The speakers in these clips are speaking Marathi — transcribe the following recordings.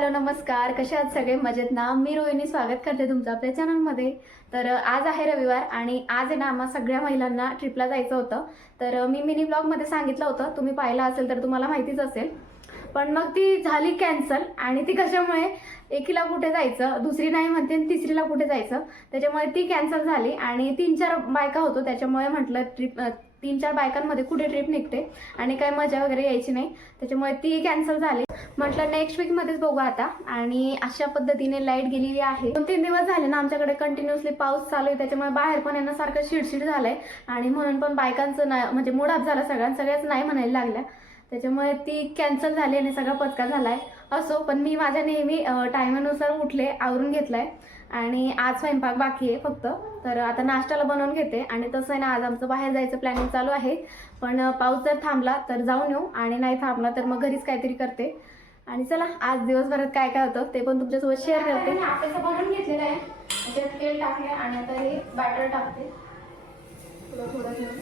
हॅलो नमस्कार. कसे आहात सगळे? मजेत ना? मी रोहिणी स्वागत करते तुमचं आपल्या चॅनलमध्ये. तर आज आहे रविवार आणि आज आहे ना आम्हा सगळ्या महिलांना ट्रिपला जायचं होतं. तर मी मिनी ब्लॉगमध्ये सांगितलं होतं. तुम्ही पाहिलं असेल तर तुम्हाला माहितीच असेल. पण मग ती झाली कॅन्सल आणि ती कशामुळे? एकीला कुठे जायचं? दुसरी नाही म्हणते आणि तिसरीला कुठे जायचं? त्याच्यामुळे ती कॅन्सल झाली आणि तीन चार बायका होतो. त्याच्यामुळे म्हटलं ट्रिप तीन चार बायकांमध्ये कुठे ट्रिप निघते आणि काय मजा वगैरे यायची नाही. त्याच्यामुळे ती कॅन्सल झाली. म्हटलं नेक्स्ट वीकमध्येच बघू आता. आणि अशा पद्धतीने लाइट गेलेली आहे. दोन तीन दिवस झाले ना आमच्याकडे कंटिन्युअसली पाऊस चालू आहे. त्याच्यामुळे बाहेर पण येण्यासारखं शिडशिड झालंय. आणि म्हणून पण बायकांचं ना म्हणजे मुडाप झाला सगळ्यां सगळ्याच नाही म्हणायला लागल्या. त्याच्यामुळे ती कॅन्सल झाली आणि सगळा पचका झालाय. असो पण मी माझ्या नेहमी टायमानुसार उठले आवरून घेतलाय. आणि आज स्वयंपाक बाकी आहे फक्त. तर आता नाश्त्याला बनवून घेते आणि तसं आहे ना आज आमचं बाहेर जायचं प्लॅनिंग चालू आहे. पण पाऊस जर थांबला तर जाऊन येऊ आणि नाही थांबला तर मग घरीच काहीतरी करते. आणि चला आज दिवसभरात काय काय होतं ते पण तुमच्यासोबत शेअर करते. आपल्याचं बनवून घेतलेलं आहे. त्याच्यात तेल टाकले आणि आता हे बॅटर टाकते. थोडं थोडं घेऊन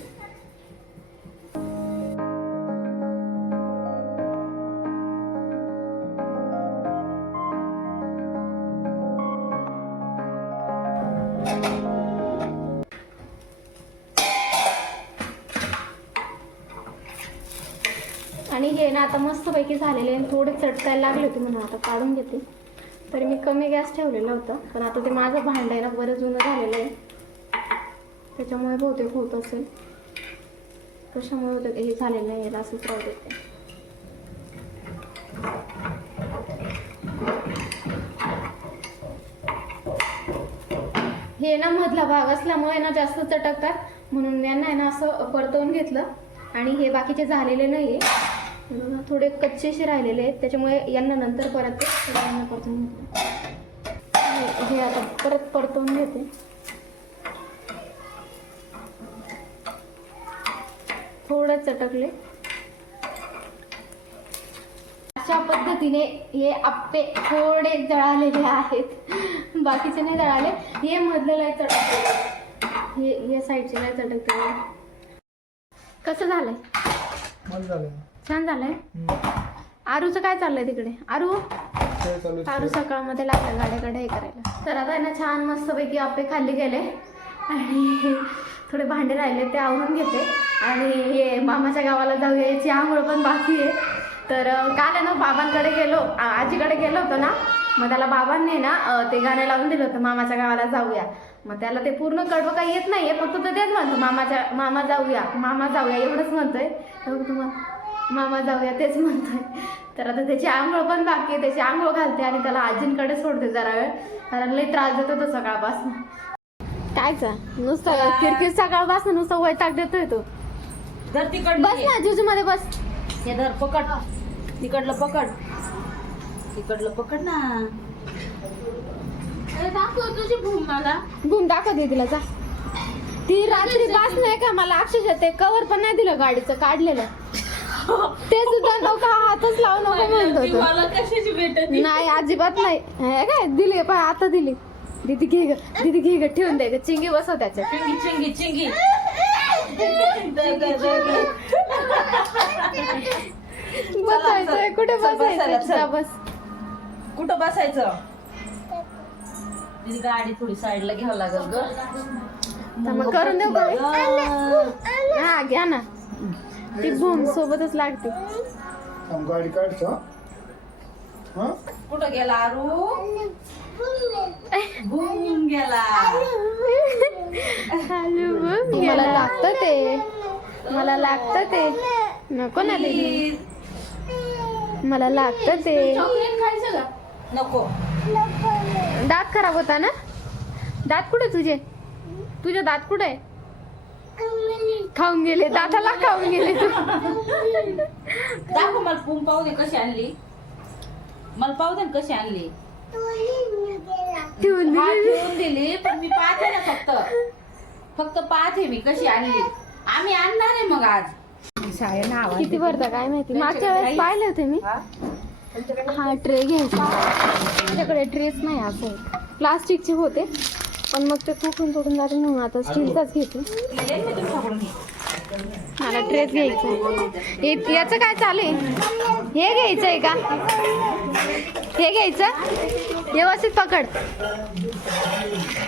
आणि हे ना आता मस्तपैकी झालेले आहे. थोडे चटकायला लागले होते म्हणून आता काढून घेते. तर मी कमी गॅस ठेवलेला होता. पण आता ते माझं भांडं आहे ना बरं जुनं झालेलं आहे. त्याच्यामुळे बहुतेक होत असेल. कशामुळे होतं हे झालेलं नाही याला असंच राहू देते हे ना मधला भाग असल्यामुळे ना जास्त चटकतात. म्हणून यांना आहे ना असं परतवून घेतलं. आणि हे बाकीचे झालेले नाही आहे थोडे कच्चेसे राहिलेले आहेत. त्याच्यामुळे यांना नंतर परत परतून घेतलं हे- हे आता परत परतवून घेते. थोडं चटकले. अशा पद्धतीने हे आप्पे थोडे जळालेले आहेत. बाकीचे नाही जळाले. हे मधलं नाही चटकते. हे या साईडचे नाही चटकते. कसं झालंय? मग झालं. छान झालंय. आरूचं काय चाललंय तिकडे? आरू. आरू सकाळमध्ये लागला गाड्याकडे हे करायला. तर आता ना छान मस्तपैकी आप्पे खाल्ले गेले. आणि थोडे भांडे राहिले ते आवरून घेते. आणि हे मामाच्या गावाला जाऊया याची आंघोळ पण बाकी आहे. तर काल आहे ना बाबांकडे गेलो आजीकडे गेलो होतो ना मग त्याला बाबांनी ना ते गाणं लावून दिलं होतं मामाच्या गावाला जाऊया. मग त्याला ते पूर्ण कडवं काही येत नाहीये फक्त तो तेच म्हणतो मामाच्या मामा जाऊया मामा जाऊया एवढंच म्हणतोय. तुम्हाला मामा जाऊया तेच म्हणतोय. तर आता त्याची आंघोळ पण बाकी आहे त्याची आंघोळ घालते आणि त्याला आजींकडे सोडते जरा वेळ कारण लई त्रास देतो तो सकाळपासून. कायचा नुसतं किरकिर सकाळपासून नुसतं वैताग देतोय तो. बस ना जुजू मध्ये बस. हे धर पकड. तिकडलं पकड. तिकडलं पकड ना. तुझी भूम मला. घुम दाखवते तिला जा. ती रात्री बास नाही का मला? अक्षरशः ते कवर पण नाही दिलं गाडीचं काढलेलं. ते सुद्धा नको हातच लावू नको म्हणतो तो मला कशाची भेटत नाही अजिबात नाही. हे काय दिली पण आता दिली. दीदी घे ग. दीदी घे ग ठेवून दे ग. चिंगी बसव त्याच्यात. चिंगी चिंगी चिंगी. बसायचंय. कुठे चल, बसायला, बसायचं चल. जा बस. कुठं बसायचं? तिची गाडी थोडी साईडला घ्यावं लागल ग. तर मग करून देऊ का? हा घ्या ना. ती भूम सोबतच लागते. थांब, गाडी काढतो हा. कुठं गेला आरू? भूम गेला. मला लागतं ते. मला लागतं ते. नको ना दीदी. मला लागतं ते. नको. दात खराब होता ना? दात कुठे तुझे? तुझे दात कुठे खाऊन गेले. दाताला खाऊन गेले तू. दाखव मला भूम पाहू दे कशी आणली. मला पाहू दे ना कशी आणली. ठेवून दिली पण मी पाहते ना फक्त. फक्त पाहते मी कशी आणली. आम्ही आणणार आहे मग आज. किती भरता काय माहिती? मागच्या वेळेस पाहिले होते मी. हा? ट्रे घ्यायचा. माझ्याकडे ट्रेस नाही असं. प्लास्टिकचे होते. पण मग ते तुटून तुटून जाते म्हणून आता स्टीलचाच घेते. मला ट्रेस घ्यायचा याचं काय चालू आहे? हे घ्यायचंय का? हे घ्यायचं? व्यवस्थित पकड.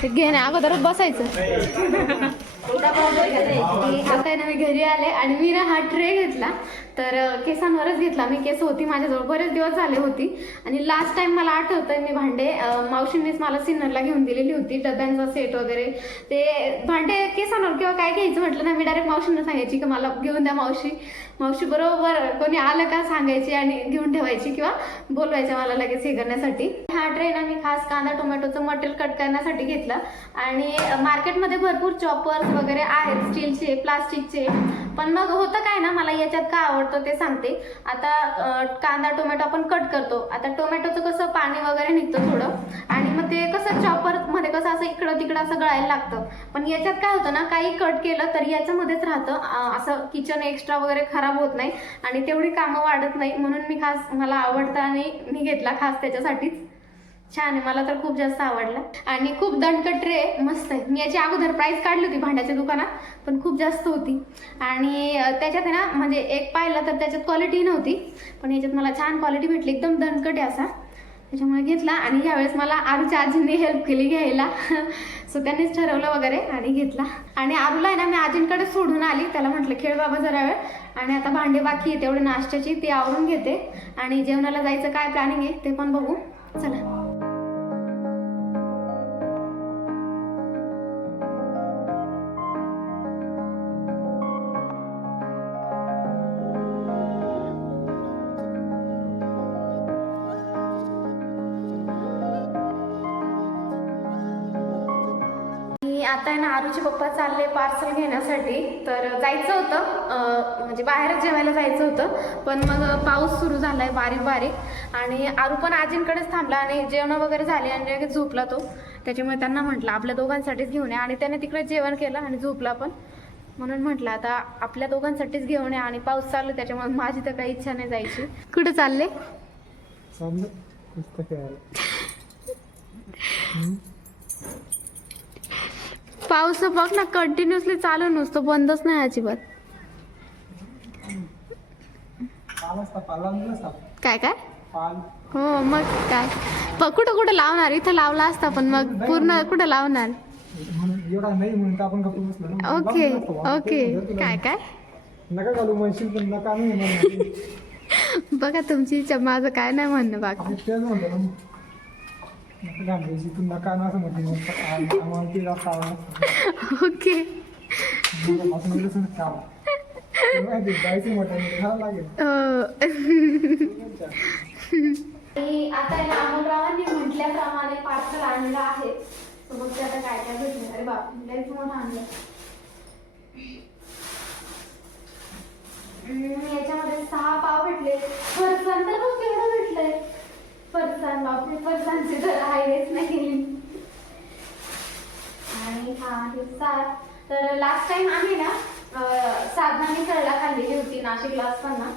घे ना अगोदरच बसायचं. आता आहे ना मी घरी आले आणि मी ना हा ट्रे घेतला. तर केसांवरच घेतला. मी केस होती माझ्याजवळ. बरेच दिवस झाले होती. आणि लास्ट टाइम मला आठवतं मी भांडे मावशींनीच मला सिन्नरला घेऊन दिलेली होती. डब्यांचा सेट वगैरे. ते भांडे केसांवर किंवा काय घ्यायचं म्हटलं ना मी डायरेक्ट मावशींना सांगायची की मला घेऊन द्या मावशी. मावशी बरोबर कोणी आलं का सांगायची आणि घेऊन ठेवायची किंवा बोलवायचं मला लगेच हे करण्यासाठी. हा ट्रे ना मी खास कांदा टोमॅटोचं मटेरियल कट करण्यासाठी घेतलं. आणि मार्केटमध्ये भरपूर चॉपर्स वगैरे आहेत. स्टीलचे प्लास्टिक प्लास्टिकचे पण मग होतं काय ना मला याच्यात का आवडतं ते सांगते. आता कांदा टोमॅटो आपण कट करतो. आता टोमॅटोचं कसं पाणी वगैरे निघतं थोडं. आणि मग ते कसं चॉपरमध्ये कसं असं इकडं तिकडं असं गळायला लागतं. पण याच्यात काय होतं ना काही कट केलं तर याच्यामध्येच राहतं. असं किचन एक्स्ट्रा वगैरे खराब होत नाही. आणि तेवढी कामं वाढत नाही. म्हणून मी खास मला आवडतं आणि मी घेतला खास त्याच्यासाठीच. छान आहे मला तर खूप जास्त आवडला. आणि खूप दणकट ट्रे मस्त आहे. मी याची अगोदर प्राईस काढली होती भांड्याच्या दुकानात पण खूप जास्त होती. आणि त्याच्यात आहे ना म्हणजे एक पाहिलं तर त्याच्यात क्वालिटी नव्हती पण याच्यात मला छान क्वालिटी भेटली. एकदम दणकट आहे असा. त्याच्यामुळे घेतला आणि यावेळेस मला आरूच्या आजींनी हेल्प केली घ्यायला. सो त्यांनीच ठरवलं वगैरे आणि घेतला. आणि आरूला आहे ना मी आजींकडे सोडून आली. त्याला म्हटलं खेळ बाबा जरा वेळ. आणि आता भांडे बाकी आहे तेवढे नाश्त्याची ती आवरून घेते. आणि जेवणाला जायचं काय प्लॅनिंग आहे ते पण बघू. चला. आता आहे ना आरूचे पप्पा चालले पार्सल घेण्यासाठी. तर जायचं होतं म्हणजे बाहेरच जेवायला जायचं होतं. पण मग पाऊस सुरू झालाय बारीक बारीक. आणि आरू पण आजींकडेच थांबला आणि जेवण वगैरे झाले आणि लगेच झोपला तो. त्याच्यामुळे त्यांना म्हटलं आपल्या दोघांसाठीच घेऊन या. आणि त्याने तिकडे जेवण केलं आणि झोपला पण. म्हणून म्हटलं आता आपल्या दोघांसाठीच घेऊन या आणि पाऊस चालू आहे, त्याच्यामुळे माझी तर काही इच्छा नाही जायची. कुठे चालले? पाऊस बघ ना कंटिन्युअसली चालू नुसतं बंदच नाही अजिबात. काय काय? हो मग काय? कुठं कुठं लावणार? इथं लावला असता पण मग पूर्ण कुठं लावणार? Okay okay. काय काय? बघा तुमची इच्छा माझं काय नाही म्हणणं बाकी. ना आम्हाला ओके. असं गेलं काम जायचं म्हटलं लागेल. आता अमोलरावांनी म्हटल्याप्रमाणे पार्सल आणलं आहे. तर मग ते आता काय काय भेटलं अरे बाप लयच मोठं आणलं. याच्यामध्ये सहा पाव भेटले. फरसाण तर फरसाण बापरे फरसाणचे तर आहेच नाही. आणि हा आहे सात. तर लास्ट टाइम आम्ही ना अं, साधना मिसळला खाल्लेली होती नाशिकला असताना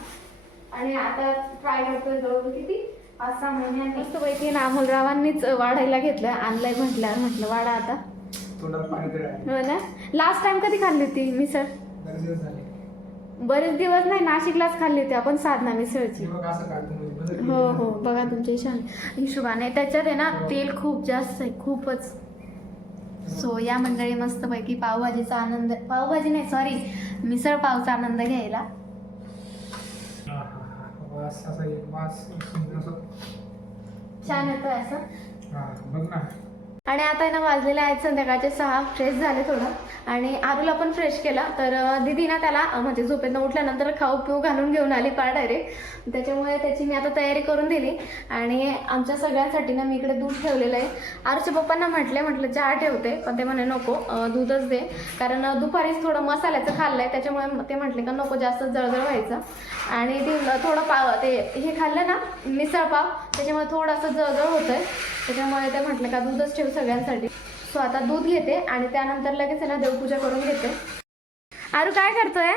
आणि आता ट्राय करतोय जवळ किती? पाच सहा महिन्यांनी. मस्तपैकी ना अमोलरावांनीच वाढायला घेतलं. आणलंय म्हटल्यावर म्हटलं वाढा आता. हो ना? लास्ट टाइम कधी खाल्ली होती मिसळ बरेच दिवस झाले. बरेच दिवस नाही नाशिकलाच खाल्ली होती आपण साधना मिसळची हो हो. बघा तुमच्या हिशोबाने हिशोबाने. त्याच्यात आहे ना तेल खूप जास्त आहे. खूपच. सो या मंडळी मस्तपैकी पावभाजीचा आनंद पावभाजी नाही सॉरी मिसळ पावचा आनंद घ्यायला. छान येतोय असं. हा बघ ना. आणि आता ना वाजलेले आहेत संध्याकाळचे सहा फ्रेश झाले थोडं. आणि आरूला पण फ्रेश केला. तर दिदी दीदी ना त्याला म्हणजे झोपेतनं उठल्यानंतर खाऊ पिऊ घालून घेऊन आली पार डायरेक्ट. त्याच्यामुळे त्याची मी आता तयारी करून दिली. आणि आमच्या सगळ्यांसाठी ना मी इकडे दूध ठेवलेलं आहे. आरूच्या पप्पांना म्हटले म्हटलं चहा ठेवते. पण ते म्हणे नको दूधच दे. कारण दुपारीच थोडं मसाल्याचं खाल्लंय. त्याच्यामुळे ते म्हटले का नको जास्त जळजळ व्हायचं. आणि ते थोडं पाव ते हे खाल्लं ना मिसळ पाव त्याच्यामुळे थोडंसं जळजळ होतंय. त्याच्यामुळे ते म्हटलं का दूधच ठेव सगळ्यांसाठी. सो आता दूध घेते आणि त्यानंतर लगेच आहे ना देवपूजा करून घेते. आरू काय करतोय?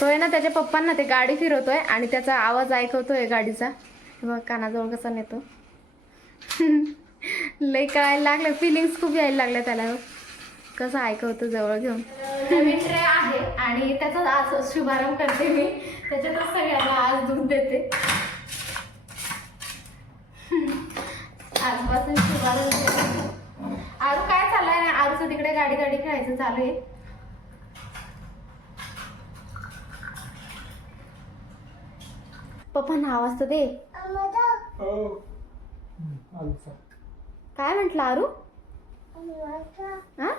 तो आहे ना त्याच्या पप्पांना ते गाडी फिरवतोय आणि त्याचा आवाज ऐकवतोय गाडीचा. मग बघ कानाजवळ कसा नेतो. लई कळायला लागलं फिलिंग्स खूप यायला लागल्या त्याला. कसं ऐकवतो जवळ घेऊन. नवीन ट्रे आहे आणि त्याचा आज शुभारंभ करते मी. त्याच्यातच सगळ्यांना आज दूध देते. आजपासून शुभारंभ आरू काय चाललंय? ना आरूचं तिकडे गाडी गाडी खेळायचं चालू आहे. पप्पा आवाज तर दे हो. काय म्हंटल आरू? हा?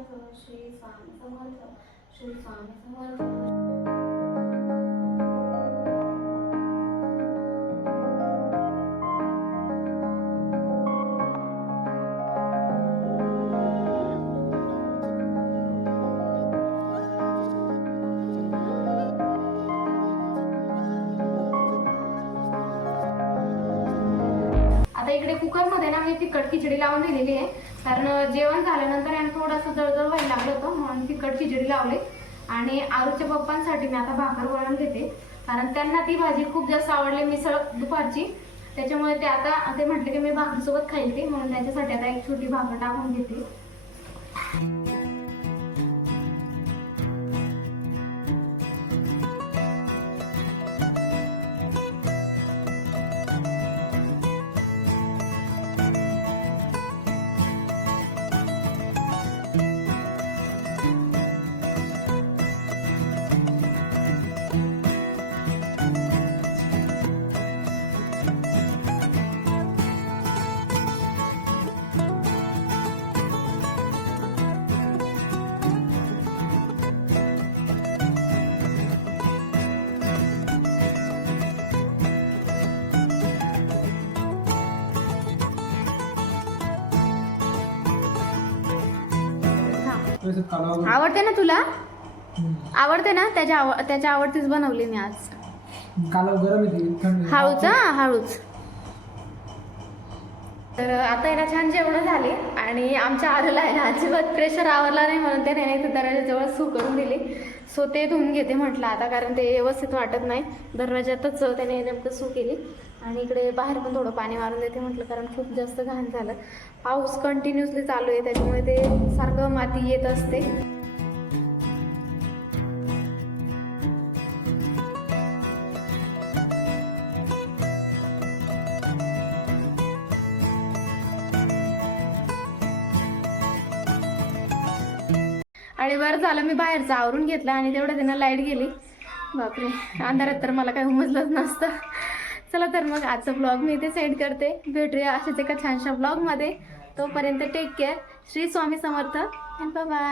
स्वामी समर्थ श्री स्वामी समर्थ श्री स्वामी समर्थ आता इकडे कुकरमध्ये ना मी तिखट खिचडी लावून दिलेली आहे. कारण जेवण झाल्यानंतर आणि थोडंसं जळजळ व्हायला लागलं होतं म्हणून तिखट खिचडी लावली. आणि आरूच्या पप्पांसाठी मी आता भाकर वळून घेते. कारण त्यांना ती भाजी खूप जास्त आवडली मिसळ दुपारची. त्याच्यामुळे ते आता ते म्हटले की मी भाकरीसोबत खाईल ती म्हणून त्याच्यासाठी आता एक छोटी भाकर टाकून घेते. आवडते ना तुला. आवडते ना? त्याच्या आव त्याच्या आवडतीच बनवली मी आज. काला गरम येते थंड. हळूच हा हळूच. तर आता ना छान जेवण झाले आणि आमच्या आरूला आहे ना अजिबात प्रेशर आवरला नाही म्हणून त्याने नाही तर दरवाजाजवळ सू करून दिली. सो ते धुवून घेते म्हटलं आता कारण ते व्यवस्थित वाटत नाही. दरवाजातच त्याने नेमकं सू केली. आणि इकडे बाहेर पण थोडं पाणी मारून देते म्हटलं कारण खूप जास्त घाण झालं. पाऊस कंटिन्युअसली चालू आहे त्याच्यामुळे ते सारखं माती येत असते. आणि बरं झालं मी बाहेरचं आवरून घेतलं आणि तेवढं त्यांना लाइट गेली. बापरे अंधारात तर मला काही उमजलंच नसतं. चला तर मग आजचा ब्लॉग मी इथे सेंड करते. भेटूया अशाच एका छानशा ब्लॉगमध्ये तोपर्यंत take care Shri Swami Samarth. Bye